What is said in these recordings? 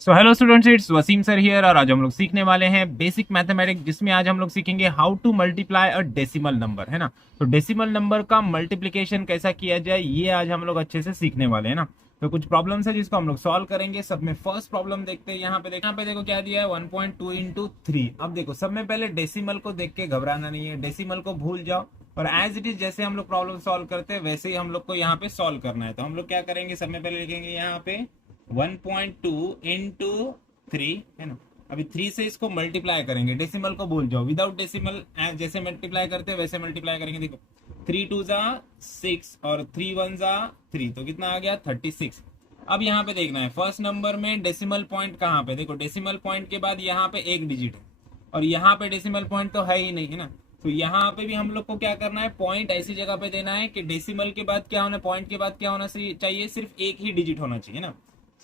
So hello students, it's Wasim sir here और आज हम लोग सीखने वाले हैं बेसिक मैथमेटिक्स, जिसमें आज हम लोग सीखेंगे how to multiply a decimal number, है ना। तो डेसिमल नंबर का मल्टीप्लिकेशन कैसा किया जाए, ये आज हम लोग अच्छे से सीखने वाले हैं ना। तो कुछ प्रॉब्लम्स है जिसको हम लोग सॉल्व करेंगे। सब में फर्स्ट प्रॉब्लम देखते हैं। यहाँ पे देखो क्या दिया है, 1.2 इंटू 3। अब देखो, सब में पहले डेसिमल को देख के घबराना नहीं है, डेसिमल को भूल जाओ और एज इट इज जैसे हम लोग प्रॉब्लम सॉल्व करते हैं वैसे ही हम लोग को यहाँ पे सॉल्व करना है। तो हम लोग क्या करेंगे, सब में पहले लिखेंगे यहाँ पे 1.2 इंटू 3, है ना। अभी 3 से इसको मल्टीप्लाई करेंगे, डेसिमल को भूल जाओ, विदाउट डेसिमल जैसे मल्टीप्लाई करते हैं वैसे मल्टीप्लाई करेंगे। देखो 3 टू जा 6 और 3 वन जा 3, तो कितना आ गया 36। अब यहाँ पे देखना है फर्स्ट नंबर में डेसिमल पॉइंट कहाँ पे। देखो डेसिमल पॉइंट के बाद यहाँ पे एक डिजिट है और यहाँ पे डेसिमल पॉइंट तो है ही नहीं, है ना। तो यहाँ पे भी हम लोग को क्या करना है, पॉइंट ऐसी जगह पे देना है कि डेसिमल के बाद क्या होना, पॉइंट के बाद क्या होना चाहिए, सिर्फ एक ही डिजिट होना चाहिए ना।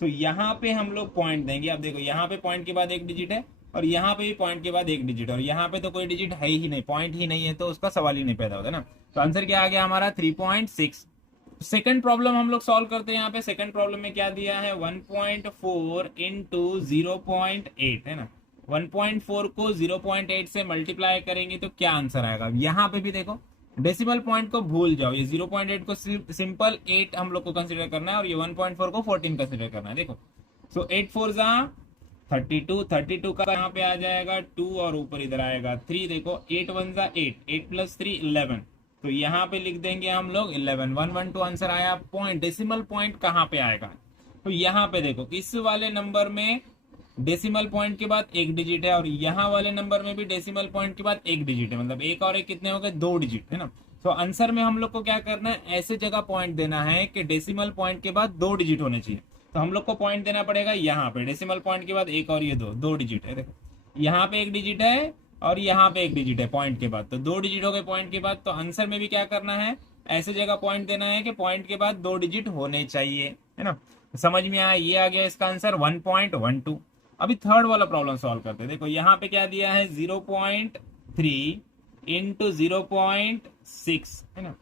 तो यहाँ पे हम लोग पॉइंट देंगे। अब देखो यहाँ पे पॉइंट के बाद एक डिजिट है और यहाँ पे भी पॉइंट के बाद एक डिजिट, और यहाँ पे तो कोई डिजिट है ही नहीं, पॉइंट ही नहीं है, तो उसका सवाल ही नहीं पैदा होता ना। तो आंसर क्या आ गया हमारा 3.6। सेकंड प्रॉब्लम हम लोग सॉल्व करते हैं। यहाँ पे सेकंड प्रॉब्लम में क्या दिया है, 1.4 इंटू 0.8, है ना। 1.4 को 0.8 से मल्टीप्लाई करेंगे तो क्या आंसर आएगा। यहाँ पे भी देखो डेसिमल पॉइंट को भूल जाओ, ये 0.8 को सिंपल 8 हम लोग को कंसीडर करना है और ये 1.4 को 14 कंसीडर करना है। देखो सो 8 4 जा 32, 32 का यहाँ पे आ जाएगा 2 और ऊपर इधर आएगा 3। देखो 8 1 जा 8, 8 प्लस 3 11, तो यहाँ पे लिख देंगे हम लोग 11। 112 आंसर आया। पॉइंट डेसिमल पॉइंट कहाँ पे आएगा, तो यहाँ पे देखो इस वाले नंबर में डेसिमल पॉइंट के बाद एक डिजिट है और यहाँ वाले नंबर में भी डेसिमल पॉइंट के बाद एक डिजिट है, मतलब एक और एक कितने हो गए, दो डिजिट, है ना। तो आंसर में हम लोग को क्या करना है, ऐसे जगह पॉइंट देना है कि डेसिमल पॉइंट के बाद दो डिजिट होने चाहिए। तो हम लोग को पॉइंट देना पड़ेगा यहाँ पे, डेसिमल पॉइंट के बाद एक और ये दो दो डिजिट है। देखो यहाँ पे एक डिजिट है और यहाँ पे एक डिजिट है पॉइंट के बाद, तो दो डिजिट हो गए पॉइंट के बाद। तो आंसर में भी क्या करना है, ऐसे जगह पॉइंट देना है कि पॉइंट के बाद दो डिजिट होने चाहिए, है ना। समझ में आया, ये आ गया इसका आंसर 1.12। अभी थर्ड वाला प्रॉब्लम सॉल्व करते हैं। देखो यहाँ पे क्या दिया है, 0.3 इंटू 0.6, है ना।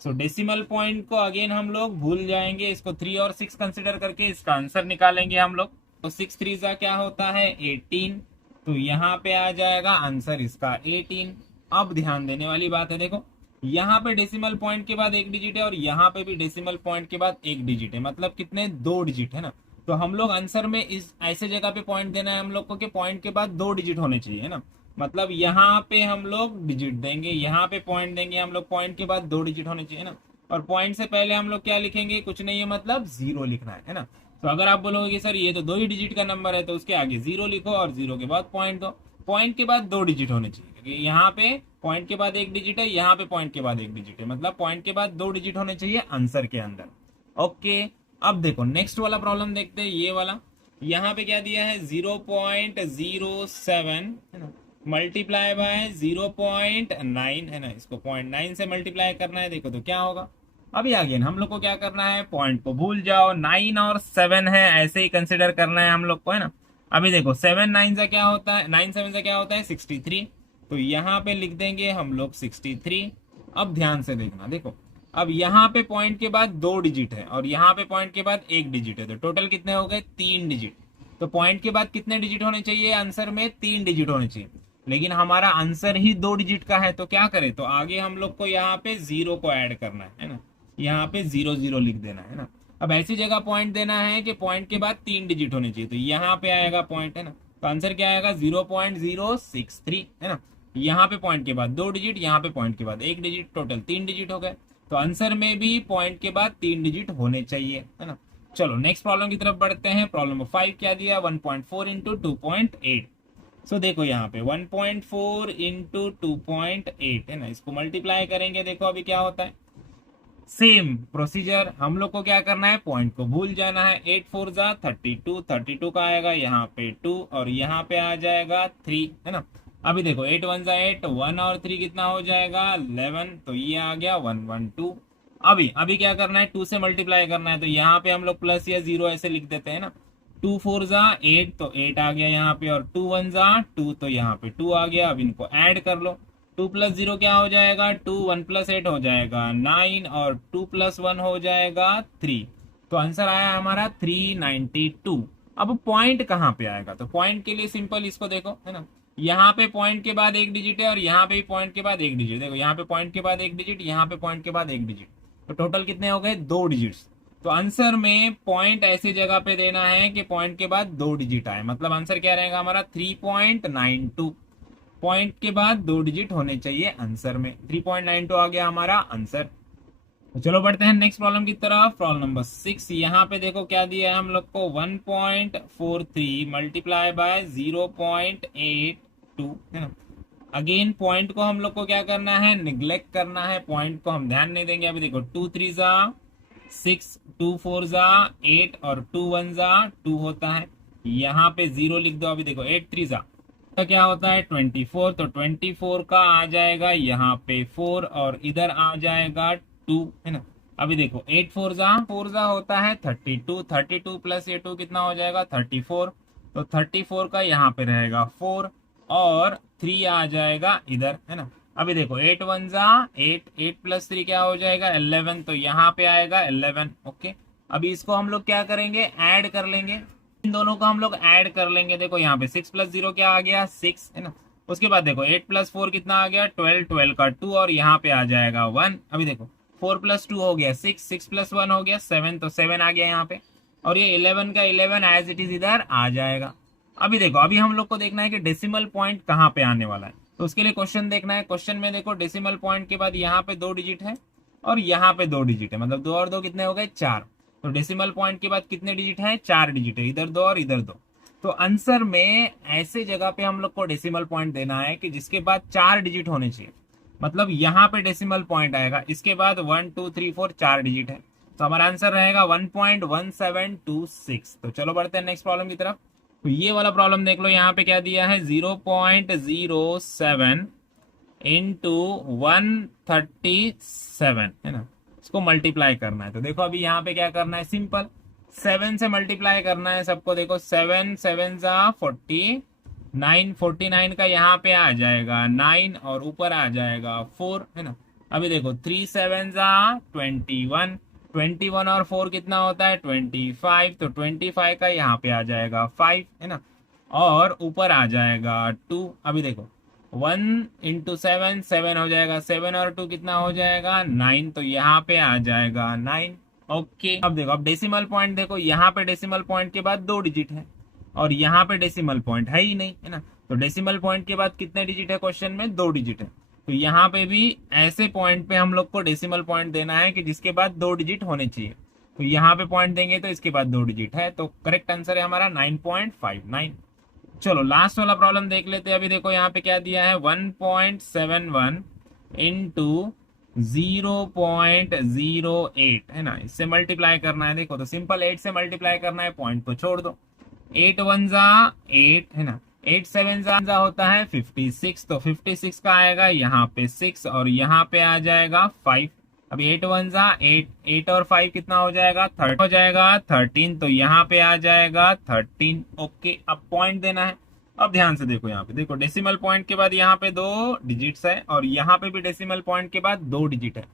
सो डेसिमल पॉइंट को अगेन हम लोग भूल जाएंगे, इसको 3 और 6 कंसिडर करके इसका आंसर निकालेंगे हम लोग। तो 6 3 का क्या होता है 18, तो यहाँ पे आ जाएगा आंसर इसका 18। अब ध्यान देने वाली बात है, देखो यहाँ पे डेसिमल पॉइंट के बाद एक डिजिट है और यहाँ पे भी डेसिमल पॉइंट के बाद एक डिजिट है, मतलब कितने, दो डिजिट, है ना। तो हम लोग आंसर में इस ऐसे जगह पे पॉइंट देना है हम लोग को कि पॉइंट के बाद दो डिजिट होने चाहिए, है ना। मतलब यहाँ पे हम लोग डिजिट देंगे, यहाँ पे पॉइंट देंगे हम लोग, पॉइंट के बाद दो डिजिट होने चाहिए ना। और पॉइंट से पहले हम लोग क्या लिखेंगे, कुछ नहीं है, मतलब जीरो लिखना है ना। तो अगर आप बोलोगे सर ये तो दो ही डिजिट का नंबर है, तो उसके आगे जीरो लिखो और जीरो के बाद पॉइंट दो। पॉइंट के बाद दो डिजिट होने चाहिए, क्योंकि यहाँ पे पॉइंट के बाद एक डिजिट है, यहाँ पे पॉइंट के बाद एक डिजिट है, मतलब पॉइंट के बाद दो डिजिट होने चाहिए आंसर के अंदर। ओके, अब देखो नेक्स्ट वाला प्रॉब्लम देखते हैं, ये वाला। यहाँ पे क्या दिया है, 0.07, है ना, मल्टीप्लाई बाय 0.9, है ना। इसको 0.9 से मल्टीप्लाई करना है। देखो तो क्या होगा, अभी अगेन हम लोग को क्या करना है, पॉइंट को भूल जाओ, 9 और 7 है ऐसे ही कंसिडर करना है हम लोग को, है ना। अभी देखो 7 9 से क्या होता है, 9 7 से क्या होता है 63, तो यहाँ पे लिख देंगे हम लोग 63। अब ध्यान से देखना, देखो अब यहाँ पे पॉइंट के बाद दो डिजिट है और यहाँ पे पॉइंट के बाद एक डिजिट है, तो टोटल कितने हो गए, तीन डिजिट। तो पॉइंट के बाद कितने डिजिट होने चाहिए आंसर में, तीन डिजिट होने चाहिए, लेकिन हमारा आंसर ही दो डिजिट का है, तो क्या करें, तो आगे हम लोग को यहाँ पे जीरो को ऐड करना है ना। यहाँ पे 0 0 लिख देना है ना। अब ऐसी जगह पॉइंट देना है कि पॉइंट के बाद तीन डिजिट होने चाहिए, तो यहाँ पे आएगा पॉइंट, है ना। तो आंसर क्या आएगा 0.063, है ना। यहाँ पे पॉइंट के बाद दो डिजिट, यहाँ पे पॉइंट के बाद एक डिजिट, टोटल तीन डिजिट हो गए। तो आंसर में भी पॉइंट के बाद तीन डिजिट होने चाहिए, है ना। चलो नेक्स्ट प्रॉब्लम की तरफ बढ़ते हैं। प्रॉब्लम नंबर 5 क्या दिया, 1.4 इंटू 2.8। सो देखो यहाँ पे 1.4 इंटू 2.8, है ना, इसको मल्टीप्लाई करेंगे। देखो अभी क्या होता है, सेम प्रोसीजर, हम लोग को क्या करना है, पॉइंट को भूल जाना है। 8 4 जा 32, 32 का आएगा यहाँ पे 2 और यहाँ पे आ जाएगा 3, है ना। अभी देखो 8 1 जा 8, 1 और 3 कितना हो जाएगा 11, तो ये आ गया 112। अभी अभी क्या करना है, 2 से मल्टीप्लाई करना है, तो यहाँ पे हम लोग प्लस या जीरो ऐसे लिख देते हैं ना। 2 4 जा 8, तो 8 आ गया यहाँ पे, और 2 1 जा 2, तो यहाँ पे 2 आ गया। अब इनको ऐड कर लो, 2 प्लस 0 क्या हो जाएगा 2, 1 प्लस 8 हो जाएगा 9 और 2 प्लस 1 हो जाएगा 3। तो आंसर आया हमारा 392। अब पॉइंट कहाँ पे आएगा, तो पॉइंट के लिए सिंपल इसको देखो, है ना, यहाँ पे पॉइंट के बाद एक डिजिट है और यहाँ पे भी पॉइंट के बाद एक डिजिट, देखो यहाँ पे पॉइंट के बाद एक डिजिट, यहाँ पे पॉइंट के बाद एक डिजिट, तो टोटल कितने हो गए, 2 डिजिट्स। तो आंसर में पॉइंट ऐसी जगह पे देना है कि पॉइंट के बाद 2 डिजिट आए, मतलब आंसर क्या रहेगा हमारा 3.92, पॉइंट के बाद 2 डिजिट होने चाहिए आंसर में, 3.92 आ गया हमारा आंसर। तो चलो बढ़ते हैं नेक्स्ट प्रॉब्लम की तरफ। प्रॉब्लम नंबर 6, यहाँ पे देखो क्या दिया है हम लोग को, 1.43 मल्टीप्लाई बाय 0.82, है ना। अगेन पॉइंट को हम लोग को क्या करना है, निग्लेक्ट करना है, पॉइंट को हम ध्यान नहीं देंगे। अभी देखो 2 3 जा 6, 2 4 जा 8 और 2 1 जा 2 होता है, यहाँ पे 0 लिख दो। अभी देखो 8 3 जा का क्या होता है 24, तो 24 का आ जाएगा यहाँ पे 4 और इधर आ जाएगा 2, है ना। अभी देखो 8 4 जा होता है 32, 32 प्लस ये 2 कितना हो जाएगा 34, तो 34 का यहाँ पे रहेगा 4 और 3 आ जाएगा इधर, है ना। अभी देखो 8 1 जा 8, 8 प्लस 3 क्या हो जाएगा 11, तो यहाँ पे आएगा 11। ओके, अभी इसको हम लोग क्या करेंगे, ऐड कर लेंगे, इन दोनों को हम लोग ऐड कर लेंगे। देखो यहाँ पे 6 प्लस 0 क्या आ गया 6, है ना। उसके बाद देखो 8 प्लस 4 कितना आ गया 12, 12 का 2 और यहाँ पे आ जाएगा 1। अभी देखो 4 प्लस 2 हो गया 6, 6 प्लस 1 हो गया 7, तो 7 आ गया यहाँ पे, और ये 11 का 11 एज इट इज इधर आ जाएगा। अभी देखो अभी हम लोग को देखना है कि डेसिमल पॉइंट कहाँ पे आने वाला है, तो उसके लिए क्वेश्चन देखना है। क्वेश्चन में देखो डेसिमल पॉइंट के बाद यहाँ पे 2 डिजिट है और यहाँ पे 2 डिजिट है, मतलब 2 और 2 कितने हो गए 4, तो डेसिमल पॉइंट के बाद कितने डिजिट है 4 डिजिट है, इधर 2 और इधर 2। तो आंसर में ऐसे जगह पे हम लोग को डेसिमल पॉइंट देना है कि जिसके बाद 4 डिजिट होने चाहिए, मतलब यहाँ पे डेसिमल पॉइंट आएगा, इसके बाद 1 2 3 4 4 डिजिट है, तो हमारा आंसर रहेगा 1.1726। तो चलो बढ़ते हैं नेक्स्ट प्रॉब्लम की तरफ। तो ये वाला प्रॉब्लम देख लो, यहाँ पे क्या दिया है 0.07 इंटू 137, है ना, इसको मल्टीप्लाई करना है। तो देखो अभी यहाँ पे क्या करना है, सिंपल 7 से मल्टीप्लाई करना है सबको। देखो 7 7 जा 49, 49 का यहाँ पे आ जाएगा 9 और ऊपर आ जाएगा 4, है ना। अभी देखो 3 7 जा 21, 21 और 4 कितना होता है 25, तो 25 का यहाँ पे आ जाएगा 5, है ना, और ऊपर आ जाएगा 2। अभी देखो 1 इंटू 7 7 हो जाएगा, 7 और 2 कितना हो जाएगा 9, तो यहाँ पे आ जाएगा 9। ओके, अब देखो अब डेसिमल पॉइंट देखो, यहाँ पे डेसिमल पॉइंट के बाद 2 डिजिट है और यहाँ पे डेसिमल पॉइंट है ही नहीं, है ना। तो डेसिमल पॉइंट के बाद कितने डिजिट है क्वेश्चन में 2 डिजिट है, तो यहाँ पे भी ऐसे पॉइंट पे हम लोग को डेसिमल पॉइंट देना है कि जिसके बाद 2 डिजिट होने चाहिए। तो यहाँ पे पॉइंट देंगे तो इसके बाद 2 डिजिट है, तो करेक्ट आंसर है हमारा 9.59। चलो लास्ट वाला प्रॉब्लम देख लेते हैं। अभी देखो यहाँ पे क्या दिया है 1.71 इंटू 0.08, है ना, इससे मल्टीप्लाई करना है। देखो तो सिंपल 8 से मल्टीप्लाई करना है, पॉइंट को छोड़ दो, 8 1 जा 8, है ना, 8 7 जा होता है 56, तो 56 का आएगा यहाँ पे 6 और यहाँ पे आ जाएगा 5। अभी 8 1 जा 8, 8 और 5 कितना हो जाएगा 30 हो जाएगा 13, तो यहाँ पे आ जाएगा 13। ओके, अब पॉइंट देना है। अब ध्यान से देखो, यहाँ पे देखो डेसिमल पॉइंट के बाद यहाँ पे 2 डिजिट्स है और यहाँ पे भी डेसिमल पॉइंट के बाद 2 डिजिट है,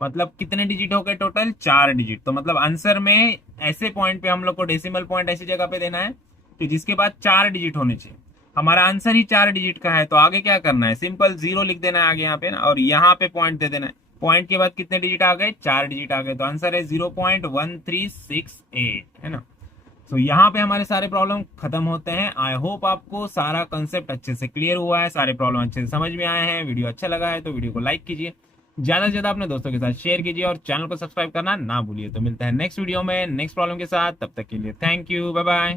मतलब कितने डिजिट हो गए टोटल 4 डिजिट। तो मतलब आंसर में ऐसे पॉइंट पे हम लोग को डेसिमल पॉइंट ऐसी जगह पे देना है कि जिसके बाद 4 डिजिट होने चाहिए। हमारा आंसर ही 4 डिजिट का है, तो आगे क्या करना है, सिंपल 0 लिख देना है आगे यहाँ पे ना, और यहाँ पे पॉइंट दे देना है। पॉइंट के बाद कितने डिजिट आ गए 4 डिजिट आ गए, तो आंसर है 0.1368, है ना। तो यहाँ पे हमारे सारे प्रॉब्लम खत्म होते हैं। आई होप आपको सारा कंसेप्ट अच्छे से क्लियर हुआ है, सारे प्रॉब्लम अच्छे से समझ में आए हैं। वीडियो अच्छा लगा है तो वीडियो को लाइक कीजिए, ज्यादा से ज्यादा अपने दोस्तों के साथ शेयर कीजिए और चैनल को सब्सक्राइब करना ना भूलिए। तो मिलता है नेक्स्ट वीडियो में नेक्स्ट प्रॉब्लम के साथ, तब तक के लिए थैंक यू, बाय बाय।